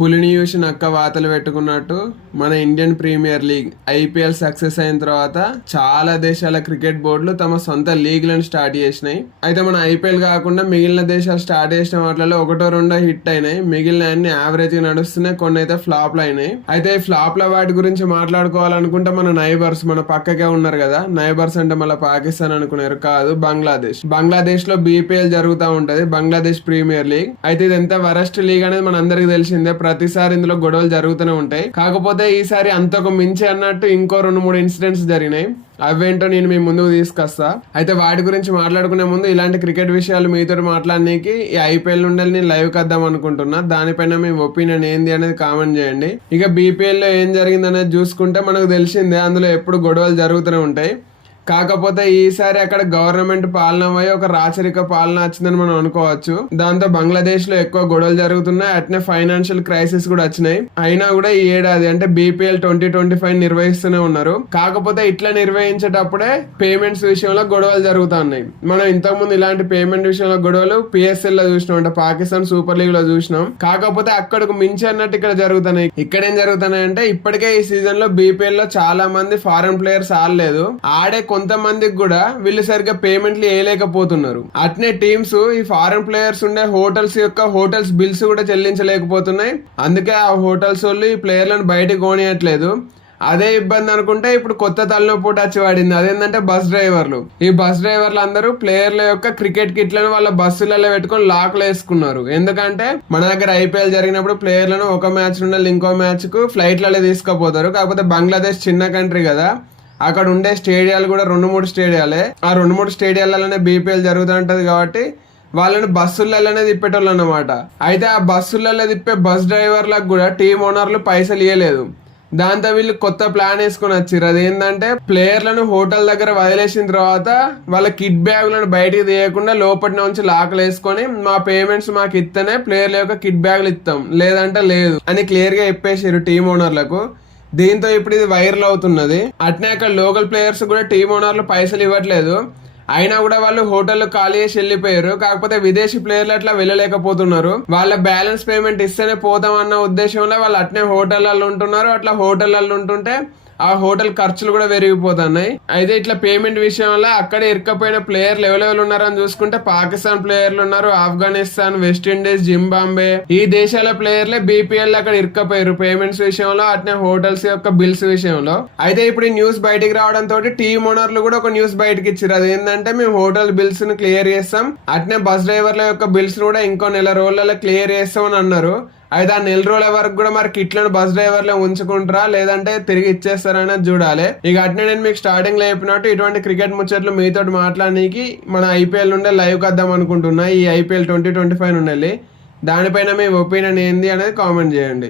పులిని చూసి నక్క వాతలు పెట్టుకున్నట్టు మన Indian premier league IPL success అయిన తర్వాత చాలా దేశాల క్రికెట్ బోర్డులు తమ సొంత లీగ్లను స్టార్ట్ చేసినాయి. అయితే మన ఐపీఎల్ కాకుండా మిగిలిన దేశాలు స్టార్ట్ చేసిన వాటిలో ఒకటో రెండో హిట్ అయినాయి. మిగిలిన అన్ని యావరేజ్గా నడుస్తున్నాయి. కొన్ని అయితే ఫ్లాప్లు అయినాయి. అయితే ఈ ఫ్లాప్ల వాటి గురించి మాట్లాడుకోవాలనుకుంటే మన నైబర్స్ మన పక్కకే ఉన్నారు కదా. నైబర్స్ అంటే మళ్ళీ పాకిస్తాన్ అనుకున్నారు. కాదు బంగ్లాదేశ్. బంగ్లాదేశ్లో బీపీఎల్ జరుగుతూ ఉంటది. Bangladesh premier league. అయితే ఇది ఎంత వరస్ట్ లీగ్ అనేది మన అందరికి తెలిసిందే ప్రతిసారి ఇందులో గొడవలు జరుగుతూనే ఉంటాయి. కాకపోతే ఈసారి అంతకు మించి అన్నట్టు ఇంకో రెండు మూడు ఇన్సిడెంట్స్ జరిగినాయి. అవేంటో నేను మీ ముందుకు తీసుకొస్తా. అయితే వాటి గురించి మాట్లాడుకునే ముందు ఇలాంటి క్రికెట్ విషయాలు మీతో మాట్లాడడానికి ఈ ఐపీఎల్ నుండి నేను లైవ్ కద్దాం అనుకుంటున్నా. దానిపైన మీ ఒపీనియన్ ఏంది అనేది కామెంట్ చేయండి. ఇక బీపీఎల్లో ఏం జరిగింది అనేది చూసుకుంటే మనకు తెలిసిందే. అందులో ఎప్పుడు గొడవలు జరుగుతూనే ఉంటాయి. కాకపోతే ఈసారి అక్కడ గవర్నమెంట్ పాలన పోయి ఒక రాచరిక పాలన వచ్చిందని మనం అనుకోవచ్చు. దాంతో బంగ్లాదేశ్లో ఎక్కువ గొడవలు జరుగుతున్నాయి. అట్నే ఫైనాన్షియల్ క్రైసిస్ కూడా వచ్చినాయి. అయినా కూడా ఈ ఏడాది అంటే బీపీఎల్ ట్వంటీ ట్వంటీ ఫైవ్ నిర్వహిస్తూనే ఉన్నారు. కాకపోతే ఇట్లా నిర్వహించేటప్పుడే పేమెంట్స్ విషయంలో గొడవలు జరుగుతున్నాయి. మనం ఇంతకు ముందు ఇలాంటి పేమెంట్ విషయంలో గొడవలు పిఎస్ఎల్లో చూసినాం అంటే పాకిస్తాన్ సూపర్ లీగ్లో చూసినాం. కాకపోతే అక్కడకు మించి అన్నట్టు ఇక్కడ జరుగుతున్నాయి. ఇక్కడ ఏం జరుగుతున్నాయి అంటే ఇప్పటికే ఈ సీజన్లో బీపీఎల్లో చాలా మంది ఫారెన్ ప్లేయర్స్ ఆడలేదు. ఆడే కొంతమందికి కూడా వీళ్ళు సరిగ్గా పేమెంట్లు వేయలేకపోతున్నారు. అట్నే టీమ్స్ ఈ ఫారెన్ ప్లేయర్స్ ఉండే హోటల్స్ యొక్క హోటల్స్ బిల్స్ కూడా చెల్లించలేకపోతున్నాయి. అందుకే ఆ హోటల్స్ వాళ్ళు ఈ ప్లేయర్లను బయటకు కోనియట్లేదు. అదే ఇబ్బంది అనుకుంటే ఇప్పుడు కొత్త తలనొప్పి వచ్చి పడింది అదేంటంటే బస్ డ్రైవర్లు. ఈ బస్ డ్రైవర్లు అందరూ ప్లేయర్ల యొక్క క్రికెట్ కిట్లను వాళ్ళ బస్సులలో పెట్టుకొని లాక్లు వేసుకున్నారు. ఎందుకంటే మన దగ్గర ఐపీఎల్ జరిగినప్పుడు ప్లేయర్లను ఒక మ్యాచ్ నుండి ఇంకో మ్యాచ్కు ఫ్లైట్లలో తీసుకుపోతారు. కాకపోతే బంగ్లాదేశ్ చిన్న కంట్రీ కదా. అక్కడ ఉండే స్టేడియాలు కూడా రెండు మూడు స్టేడియాలే. ఆ రెండు మూడు స్టేడియాలలోనే బీపీఎల్ జరుగుతుంటది కాబట్టి వాళ్ళని బస్సులలోనే తిప్పేటోళ్ళు అనమాట అయితే ఆ బస్సులలో తిప్పే బస్ డ్రైవర్లకు కూడా టీమ్ ఓనర్లు పైసలు ఇవ్వలేదు దాంతో వీళ్ళు కొత్త ప్లాన్ వేసుకొని వచ్చారు అదేంటంటే ప్లేయర్లను హోటల్ దగ్గర వదిలేసిన తర్వాత వాళ్ళ కిట్ బ్యాగులను బయటికి తీయకుండా లోపటి నుంచి లాకలు వేసుకొని మా పేమెంట్స్ మాకు ఇస్తేనే ప్లేయర్ల యొక్క కిట్ బ్యాగులు ఇస్తాం లేదంటే లేదు అని క్లియర్గా చెప్పేసారు టీమ్ ఓనర్లకు. దీంతో ఇప్పుడు ఇది వైరల్ అవుతున్నది. అట్నే అక్కడ లోకల్ ప్లేయర్స్ కూడా టీమ్ ఓనర్లు పైసలు ఇవ్వట్లేదు. అయినా కూడా వాళ్ళు హోటల్ ఖాళీ చేసి వెళ్ళిపోయారు. కాకపోతే విదేశీ ప్లేయర్లు అట్లా వెళ్ళలేకపోతున్నారు. వాళ్ళ బ్యాలెన్స్ పేమెంట్ ఇస్తేనే పోతాం అన్న ఉద్దేశంలో వాళ్ళు అట్నే హోటళ్ళలో ఉంటున్నారు. అట్లా హోటళ్ళల్లో ఉంటుంటే ఆ హోటల్ ఖర్చులు కూడా పెరిగిపోతున్నాయి. అయితే ఇట్లా పేమెంట్ విషయంలో అక్కడ ఇరుకపోయిన ప్లేయర్లు ఎవరెవరు ఉన్నారని చూసుకుంటే పాకిస్తాన్ ప్లేయర్లు ఉన్నారు. ఆఫ్ఘనిస్తాన్ వెస్టిండీస్ జింబాంబే ఈ దేశాల ప్లేయర్లే బీపీఎల్ అక్కడ ఇరుకపోయారు పేమెంట్స్ విషయంలో అట్నే హోటల్స్ యొక్క బిల్స్ విషయంలో. అయితే ఇప్పుడు ఈ న్యూస్ బయటికి రావడంతో టీమ్ ఓనర్లు కూడా ఒక న్యూస్ బయటకి ఇచ్చారు అది ఏంటంటే మేము హోటల్ బిల్స్ని క్లియర్ చేస్తాం. అట్నే బస్ డ్రైవర్ల యొక్క బిల్స్ కూడా ఇంకో నెల రోజులలో క్లియర్ చేస్తాం అని అన్నారు. అయితే ఆ నెల రోజుల వరకు కూడా మరి కిట్లను బస్ డ్రైవర్లు ఉంచుకుంటారా? లేదంటే తిరిగి ఇచ్చేస్తారనేది చూడాలి. ఇక అట్నే నేను మీకు స్టార్టింగ్లో చెప్పినట్టు ఇటువంటి క్రికెట్ ముచ్చట్లు మీతో మాట్లాడడానికి మన ఐపీఎల్ నుండే లైవ్ కద్దాం అనుకుంటున్నా. ఈ ఐపీఎల్ ట్వంటీ ట్వంటీ ఫైవ్ నుండి. దానిపైన మీ ఒపీనియన్ ఏంది అనేది కామెంట్ చేయండి.